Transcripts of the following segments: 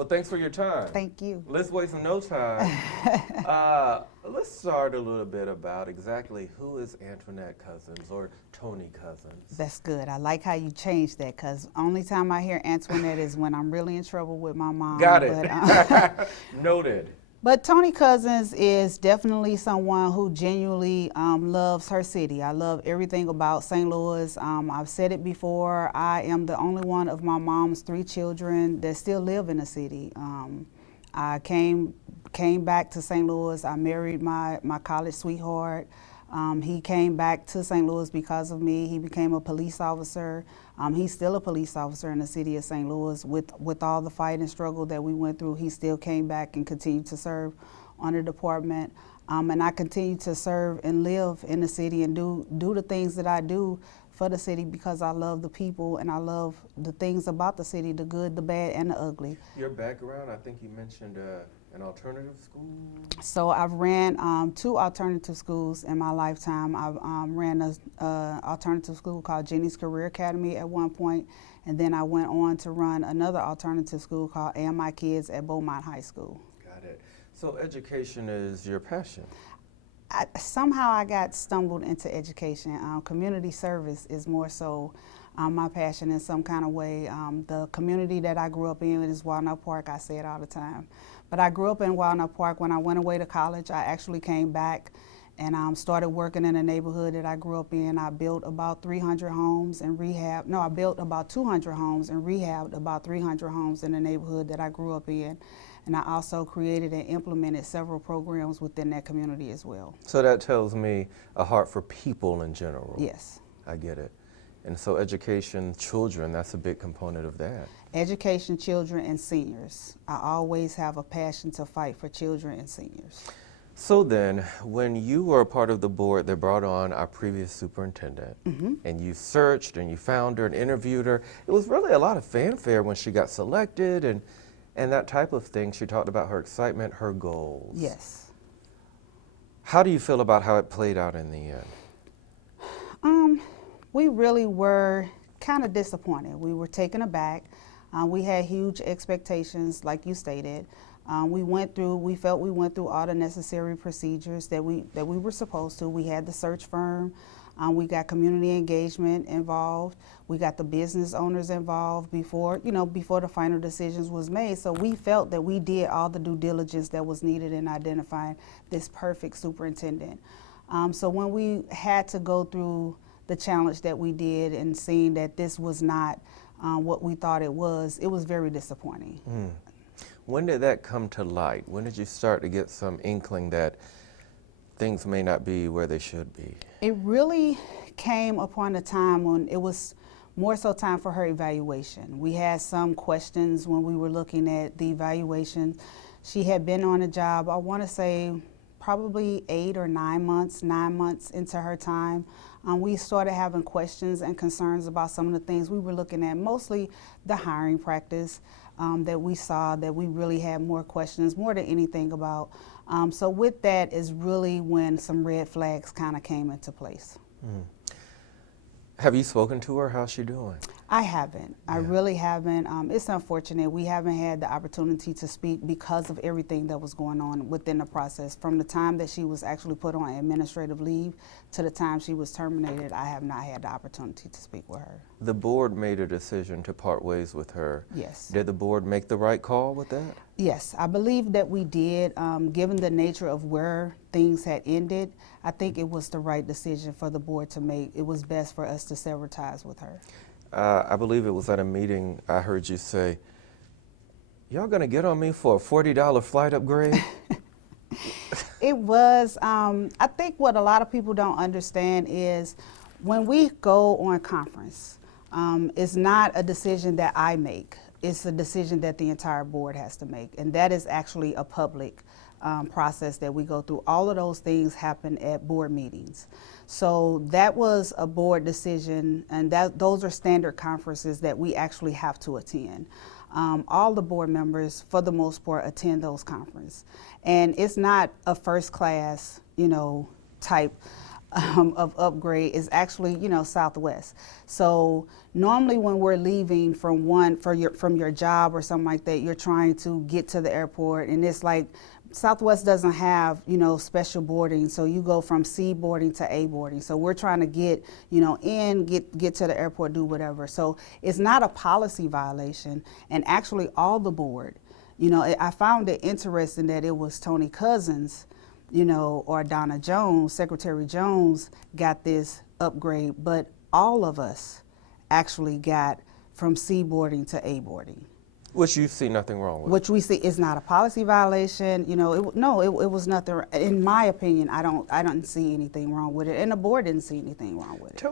Well, thanks for your time. Thank you. Let's waste no time. Let's start a little bit about exactly who is Antoinette Cousins or Toni Cousins. That's good. I like how you changed that, because only time I hear Antoinette is when I'm really in trouble with my mom. Got it. Noted. But Toni Cousins is definitely someone who genuinely loves her city. I love everything about St. Louis. I've said it before, I am the only one of my mom's 3 children that still live in the city. I came back to St. Louis. I married my college sweetheart. He came back to St. Louis because of me. He became a police officer. He's still a police officer in the city of St. Louis. With all the fight and struggle that we went through, he still came back and continued to serve on the department. And I continue to serve and live in the city and do the things that I do for the city because I love the people and I love the things about the city, the good, the bad, and the ugly. Your background, I think you mentioned an alternative school? So I've ran 2 alternative schools in my lifetime. I've ran an alternative school called Jenny's Career Academy at one point, and then I went on to run another alternative school called AMI Kids at Beaumont High School. Got it. So education is your passion? Somehow I got stumbled into education. Community service is more so my passion in some kind of way. The community that I grew up in is Walnut Park. I say it all the time. But I grew up in Walnut Park. When I went away to college, I actually came back and started working in a neighborhood that I grew up in. I built about 300 homes and I built about 200 homes and rehabbed about 300 homes in the neighborhood that I grew up in. And I also created and implemented several programs within that community as well. So that tells me a heart for people in general. Yes. I get it. And so education, children, that's a big component of that. Education, children, and seniors. I always have a passion to fight for children and seniors. So then, when you were a part of the board that brought on our previous superintendent, and you searched and you found her and interviewed her, it was really a lot of fanfare when she got selected and that type of thing. She talked about her excitement, her goals. Yes. How do you feel about how it played out in the end? We really were kind of disappointed. We were taken aback. We had huge expectations, like you stated. We felt we went through all the necessary procedures that we were supposed to. We had the search firm. We got community engagement involved. We got the business owners involved before the final decisions was made. So we felt that we did all the due diligence that was needed in identifying this perfect superintendent. So when we had to go through the challenge that we did and seeing that this was not what we thought it was very disappointing. When did that come to light? When did you start to get some inkling that things may not be where they should be? It really came upon a time when it was more so time for her evaluation. We had some questions when we were looking at the evaluation. She had been on a job, I want to say, probably 8 or 9 months into her time. We started having questions and concerns about some of the things we were looking at, mostly the hiring practice that we saw, that we really had more questions, more than anything about. So with that is really when some red flags kind of came into place. Have you spoken to her? How's she doing? I haven't. I really haven't. It's unfortunate. We haven't had the opportunity to speak because of everything that was going on within the process. From the time that she was actually put on administrative leave to the time she was terminated, I have not had the opportunity to speak with her. The board made a decision to part ways with her. Yes. Did the board make the right call with that? Yes, I believe that we did. Given the nature of where things had ended, I think it was the right decision for the board to make. It was best for us to sever ties with her. I believe it was at a meeting I heard you say, y'all gonna get on me for a $40 flight upgrade? It was, I think what a lot of people don't understand is when we go on conference, it's not a decision that I make. It's a decision that the entire board has to make, and that is actually a public process that we go through. All of those things happen at board meetings. So that was a board decision, and those are standard conferences that we actually have to attend. All the board members, for the most part, attend those conferences. And it's not a first class, type of upgrade is actually, Southwest. So normally when we're leaving from from your job or something like that, you're trying to get to the airport, and it's like Southwest doesn't have, special boarding, so you go from C boarding to A boarding. So we're trying to get, get to the airport, do whatever. So it's not a policy violation, and actually all the board, I found it interesting that it was Toni Cousins, or Donna Jones, Secretary Jones got this upgrade, but all of us actually got from C boarding to A boarding. Which you see nothing wrong with. Which we see is not a policy violation. It was nothing. In my opinion, I don't see anything wrong with it, and the board didn't see anything wrong with it.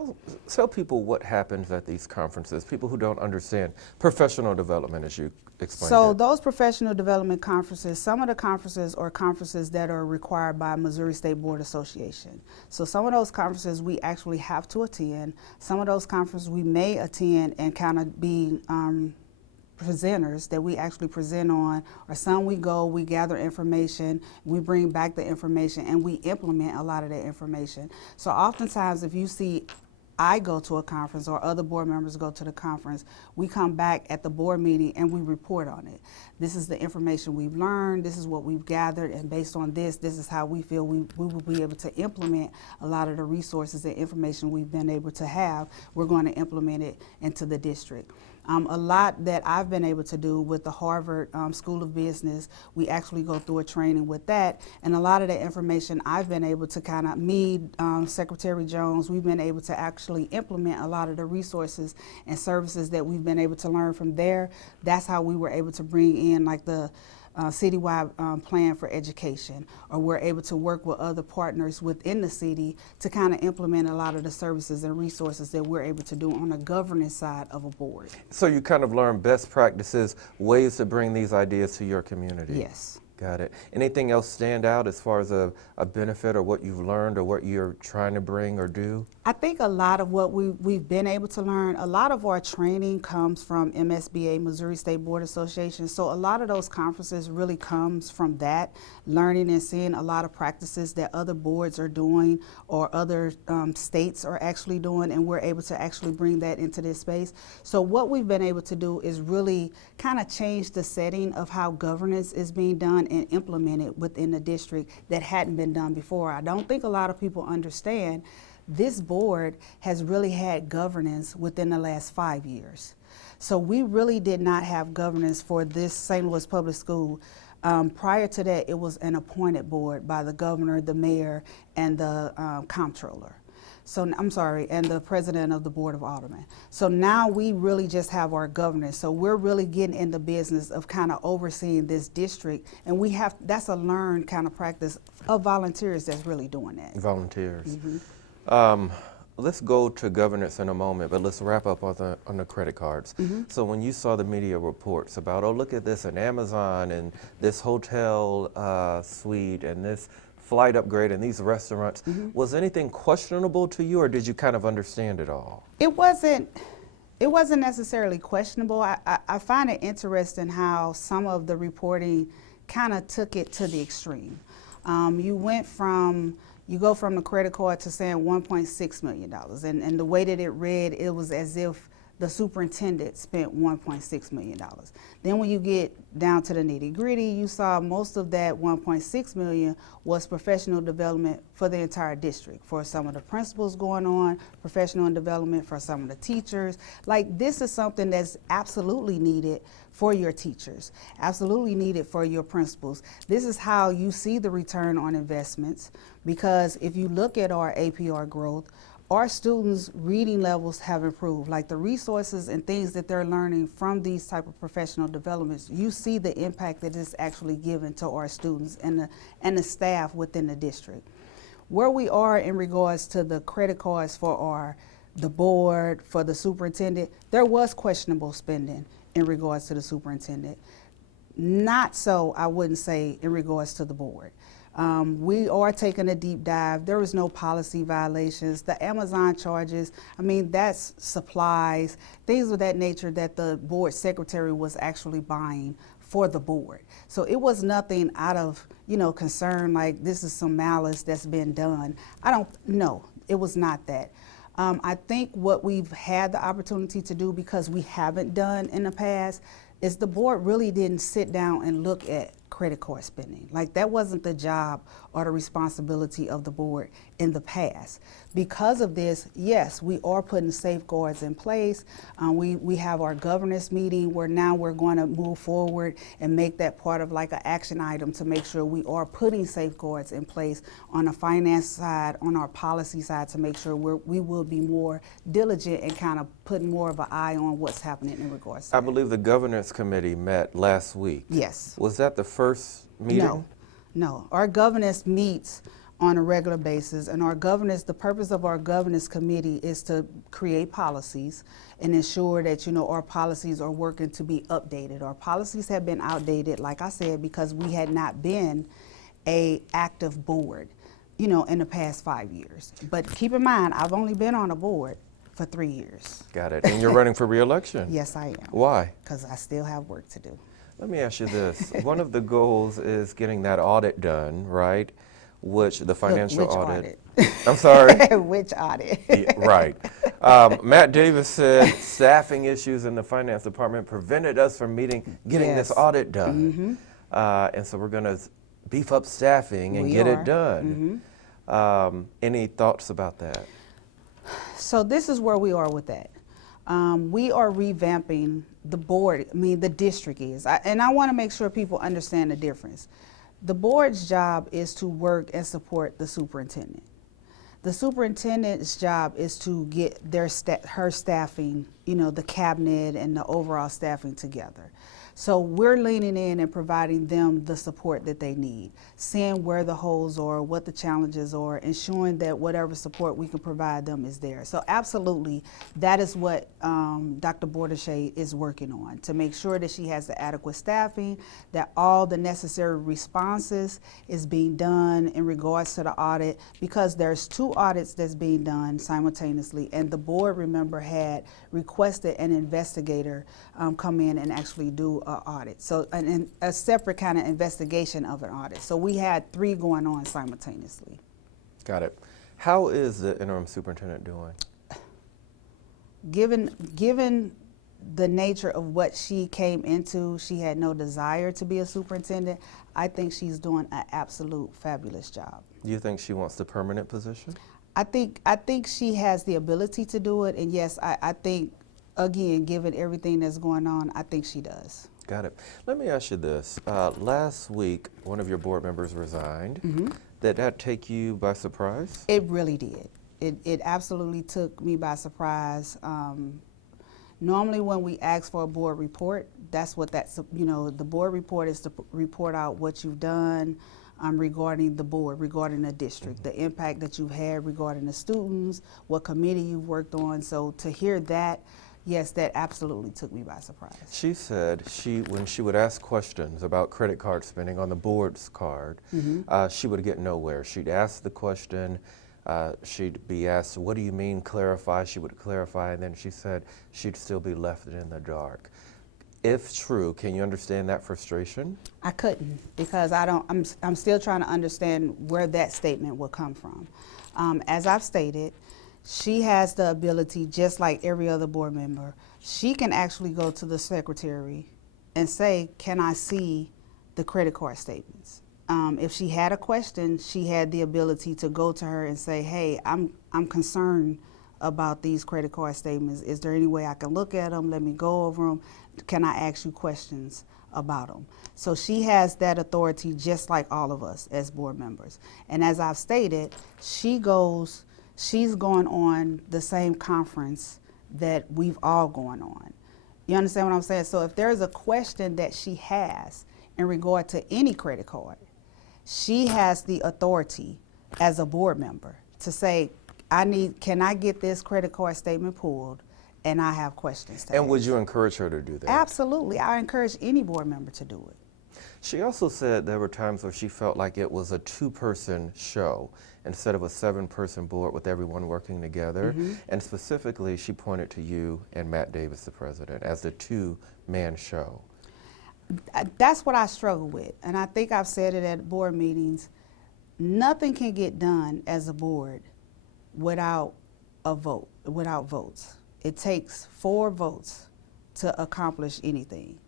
Tell people what happens at these conferences. People who don't understand professional development, as you explained. So those professional development conferences, some of the conferences are conferences that are required by Missouri State Board Association. So some of those conferences we actually have to attend. Some of those conferences we may attend and kind of be presenters that we actually present on, or some we go, we gather information, we bring back the information, and we implement a lot of that information. So oftentimes if you see I go to a conference or other board members go to the conference, we come back at the board meeting and we report on it. This is the information we've learned, this is what we've gathered, and based on this is how we feel we will be able to implement a lot of the resources and information we've been able to have. We're going to implement it into the district. A lot that I've been able to do with the Harvard School of Business, we actually go through a training with that, and a lot of the information I've been able to Secretary Jones, we've been able to actually implement a lot of the resources and services that we've been able to learn from there. That's how we were able to bring in like the citywide plan for education, or we're able to work with other partners within the city to kind of implement a lot of the services and resources that we're able to do on the governance side of a board. So you kind of learn best practices, ways to bring these ideas to your community. Yes. Got it. Anything else stand out as far as a benefit or what you've learned or what you're trying to bring or do? I think a lot of what we've been able to learn, a lot of our training comes from MSBA, Missouri State Board Association. So a lot of those conferences really comes from that, learning and seeing a lot of practices that other boards are doing or other states are actually doing, and we're able to actually bring that into this space. So what we've been able to do is really kind of change the setting of how governance is being done and implemented within the district that hadn't been done before. I don't think a lot of people understand this board has really had governance within the last 5 years. So we really did not have governance for this St. Louis Public School. Prior to that, it was an appointed board by the governor, the mayor, and the comptroller. So and the president of the Board of Aldermen. So now we really just have our governance. So we're really getting in the business of kind of overseeing this district, and that's a learned kind of practice of volunteers that's really doing that. Volunteers. Mm-hmm. Let's go to governance in a moment, but let's wrap up on the credit cards. Mm-hmm. So when you saw the media reports about, oh, look at this, and Amazon, and this hotel suite, and this flight upgrade, and these restaurants, mm-hmm. was anything questionable to you, or did you kind of understand it all? It wasn't necessarily questionable. I find it interesting how some of the reporting kind of took it to the extreme. You go from the credit card to saying $1.6 million, and the way that it read, it was as if the superintendent spent $1.6 million. Then when you get down to the nitty gritty, you saw most of that $1.6 million was professional development for the entire district, for some of the principals going on, professional development for some of the teachers. Like, this is something that's absolutely needed for your teachers, absolutely needed for your principals. This is how you see the return on investments, because if you look at our APR growth, our students' reading levels have improved. Like, the resources and things that they're learning from these type of professional developments, you see the impact that it's actually given to our students and the staff within the district. Where we are in regards to the credit cards for the board, for the superintendent, there was questionable spending in regards to the superintendent. Not so, I wouldn't say, in regards to the board. We are taking a deep dive. There was no policy violations. The Amazon charges, I mean, that's supplies, things of that nature that the board secretary was actually buying for the board. So it was nothing out of, concern like this is some malice that's been done. No, it was not that. I think what we've had the opportunity to do, because we haven't done in the past, is the board really didn't sit down and look at credit card spending. Like, that wasn't the job or the responsibility of the board in the past. Because of this, yes, we are putting safeguards in place. We have our governance meeting where now we're going to move forward and make that part of like an action item to make sure we are putting safeguards in place on the finance side, on our policy side, to make sure we will be more diligent and kind of putting more of an eye on what's happening in regards to I that. believe the governance committee met last week. Yes. Was that the first meeting? No. Our governance meets on a regular basis, and the purpose of our governance committee is to create policies and ensure that, our policies are working to be updated. Our policies have been outdated, like I said, because we had not been a active board, in the past 5 years. But keep in mind, I've only been on a board for 3 years. Got it. And you're running for re-election? Yes, I am. Why? Because I still have work to do. Let me ask you this. One of the goals is getting that audit done, right? Which the financial Which audit. I'm sorry? Which audit? Yeah, right. Matt Davis said staffing issues in the finance department prevented us from getting this audit done. And so we're going to beef up staffing and get it done. Any thoughts about that? So this is where we are with that. We are revamping the board, the district is. And I want to make sure people understand the difference. The board's job is to work and support the superintendent. The superintendent's job is to get her staffing, the cabinet and the overall staffing together. So we're leaning in and providing them the support that they need, seeing where the holes are, what the challenges are, ensuring that whatever support we can provide them is there. So absolutely, that is what Dr. Bordeshay is working on, to make sure that she has the adequate staffing, that all the necessary responses is being done in regards to the audit, because there's 2 audits that's being done simultaneously, and the board, remember, had requested an investigator come in and actually do an audit. So a separate kind of investigation of an audit. So we had 3 going on simultaneously. Got it. How is the interim superintendent doing? Given the nature of what she came into, she had no desire to be a superintendent. I think she's doing an absolute fabulous job. Do you think she wants the permanent position? I think she has the ability to do it, and yes, I think, again, given everything that's going on, I think she does. Got it. Let me ask you this. Last week, one of your board members resigned. Did that take you by surprise? It really did. It absolutely took me by surprise. Normally when we ask for a board report, the board report is to report out what you've done regarding the board, regarding the district, the impact that you've had regarding the students, what committee you've worked on. So to hear that, yes, that absolutely took me by surprise. She said when she would ask questions about credit card spending on the board's card, she would get nowhere. She'd ask the question, she'd be asked, what do you mean clarify? She would clarify, and then she said she'd still be left in the dark. If true, can you understand that frustration? I couldn't, because I'm still trying to understand where that statement would come from. As I've stated, she has the ability, just like every other board member, she can actually go to the secretary and say, can I see the credit card statements? If she had a question, she had the ability to go to her and say, hey, I'm concerned about these credit card statements. Is there any way I can look at them? Let me go over them. Can I ask you questions about them? So she has that authority just like all of us as board members. And as I've stated, she's going on the same conference that we've all gone on. You understand what I'm saying? So if there's a question that she has in regard to any credit card, she has the authority as a board member to say, can I get this credit card statement pulled? And I have questions to ask. Would you encourage her to do that? Absolutely. I encourage any board member to do it. She also said there were times where she felt like it was a 2-person show instead of a 7-person board with everyone working together. And specifically, she pointed to you and Matt Davis, the president, as the 2-man show. That's what I struggle with, and I think I've said it at board meetings. Nothing can get done as a board without a vote, without votes. It takes 4 votes to accomplish anything.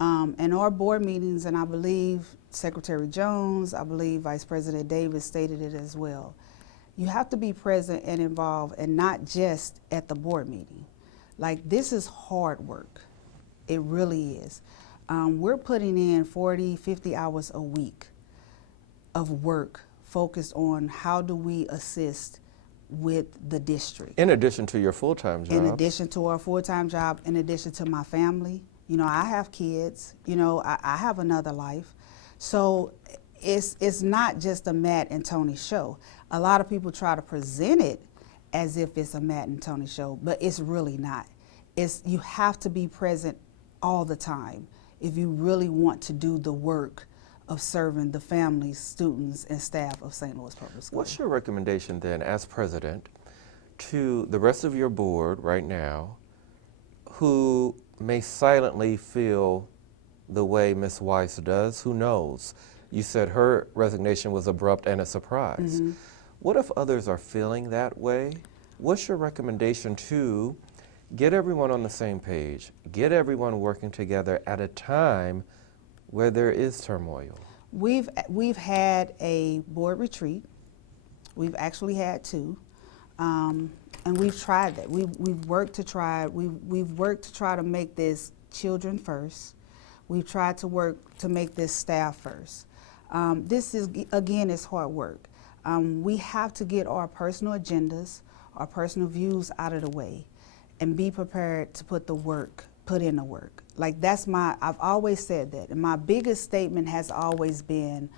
And our board meetings, and I believe Secretary Jones, I believe Vice President Davis stated it as well. You have to be present and involved, and not just at the board meeting. Like, this is hard work. It really is. We're putting in 40, 50 hours a week of work focused on how do we assist with the district. In addition to your full-time job. In addition to our full-time job, in addition to my family. You know, I have kids, you know, I have another life. So it's not just a Matt and Toni show. A lot of people try to present it as if it's a Matt and Toni show, but it's really not. You have to be present all the time if you really want to do the work of serving the families, students, and staff of St. Louis Public Schools. What's your recommendation then, as president, to the rest of your board right now who may silently feel the way Ms. Weiss does? Who knows? You said her resignation was abrupt and a surprise. Mm-hmm. What if others are feeling that way? What's your recommendation to get everyone on the same page, get everyone working together at a time where there is turmoil? We've had a board retreat. We've actually had 2, and we've tried that. We've worked to try. We've worked to try to make this children first. We've tried to work to make this staff first. This is, again, it's hard work. We have to get our personal agendas, our personal views out of the way, and be prepared to put in the work. Like, I've always said that. And my biggest statement has always been,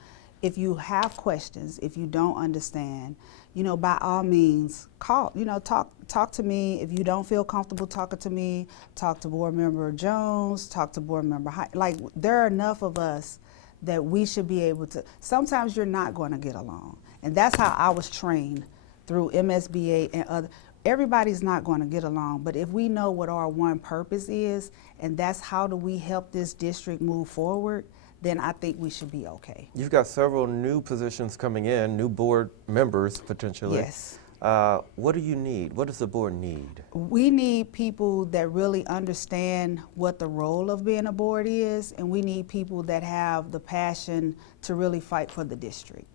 if you have questions, if you don't understand, you know, by all means, call, you know, talk to me. If you don't feel comfortable talking to me, talk to board member Jones, talk to board member like, there are enough of us that we should be able to. Sometimes you're not going to get along. And that's how I was trained through MSBA and other. Everybody's not going to get along, but if we know what our one purpose is, and that's how do we help this district move forward, then I think we should be okay. You've got several new positions coming in, new board members potentially. Yes. What do you need? What does the board need? We need people that really understand what the role of being a board is, and we need people that have the passion to really fight for the district.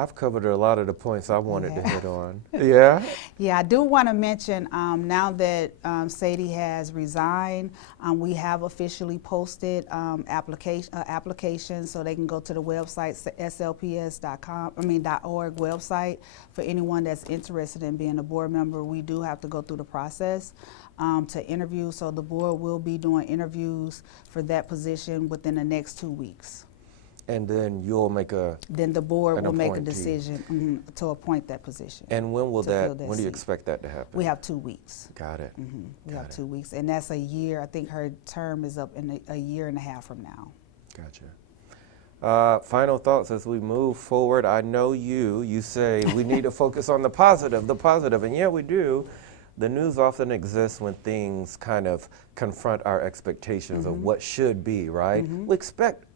I've covered a lot of the points I wanted to hit on. Yeah? Yeah, I do want to mention, now that Sadie has resigned, we have officially posted applications, so they can go to the website, slps.org website, for anyone that's interested in being a board member. We do have to go through the process to interview, so the board will be doing interviews for that position within the next 2 weeks. And then you'll make Then the board will make a decision to appoint that position. And when will when do you expect that to happen? We have 2 weeks. Got it. We have 2 weeks, and that's a year. I think her term is up in a year and a half from now. Gotcha. Final thoughts as we move forward. I know you say we need to focus on the positive, and yeah, we do. The news often exists when things kind of confront our expectations of what should be, right? We expect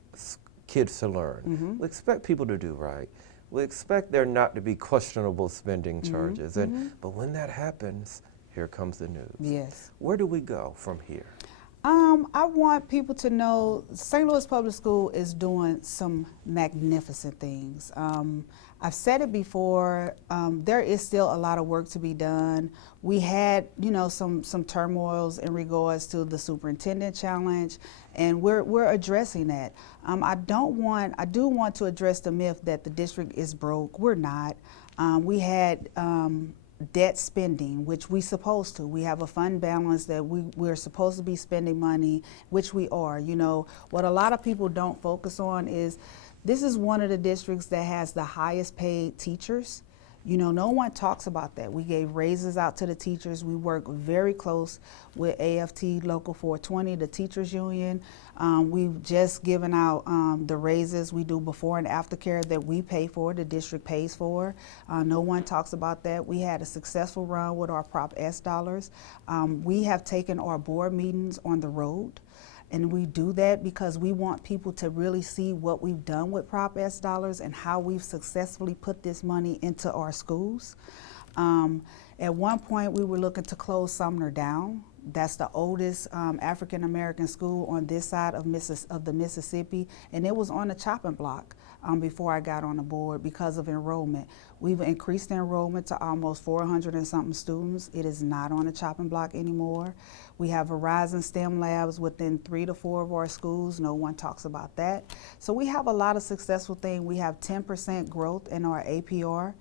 kids to learn. We expect people to do right. We expect there not to be questionable spending charges. But when that happens, here comes the news. Yes. Where do we go from here? I want people to know St. Louis Public School is doing some magnificent things. I've said it before, there is still a lot of work to be done. We had, you know, some turmoils in regards to the superintendent challenge, and we're addressing that. I do want to address the myth that the district is broke. We're not. We had debt spending, which we supposed to. We have a fund balance that we're supposed to be spending money, which we are. You know, what a lot of people don't focus on is this is one of the districts that has the highest paid teachers. You know, no one talks about that. We gave raises out to the teachers. We work very close with AFT Local 420, the teachers union. We've just given out the raises we do before and after care that we pay for, the district pays for. No one talks about that. We had a successful run with our Prop S dollars. We have taken our board meetings on the road. And we do that because we want people to really see what we've done with Prop S dollars and how we've successfully put this money into our schools. At one point, we were looking to close Sumner down. That's the oldest African American school on this side of the Mississippi, and it was on the chopping block before I got on the board because of enrollment. We've increased the enrollment to almost 400 and something students. It is not on the chopping block anymore. We have Verizon STEM labs within 3 to 4 of our schools. No one talks about that. So we have a lot of successful things. We have 10% growth in our APR.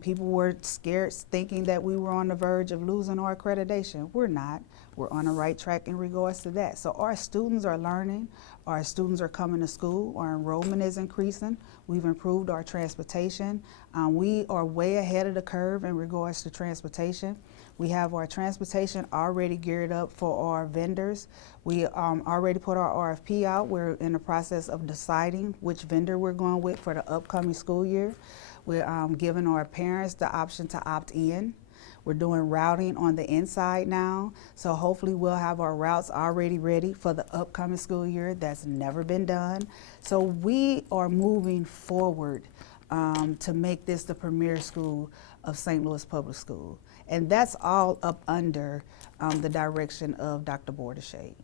People were scared, thinking that we were on the verge of losing our accreditation. We're not. We're on the right track in regards to that. So our students are learning. Our students are coming to school. Our enrollment is increasing. We've improved our transportation. We are way ahead of the curve in regards to transportation. We have our transportation already geared up for our vendors. We already put our RFP out. We're in the process of deciding which vendor we're going with for the upcoming school year. We're giving our parents the option to opt in. We're doing routing on the inside now, so hopefully we'll have our routes already ready for the upcoming school year. That's never been done. So we are moving forward to make this the premier school of St. Louis Public School. And that's all up under the direction of Dr. Bordeshade.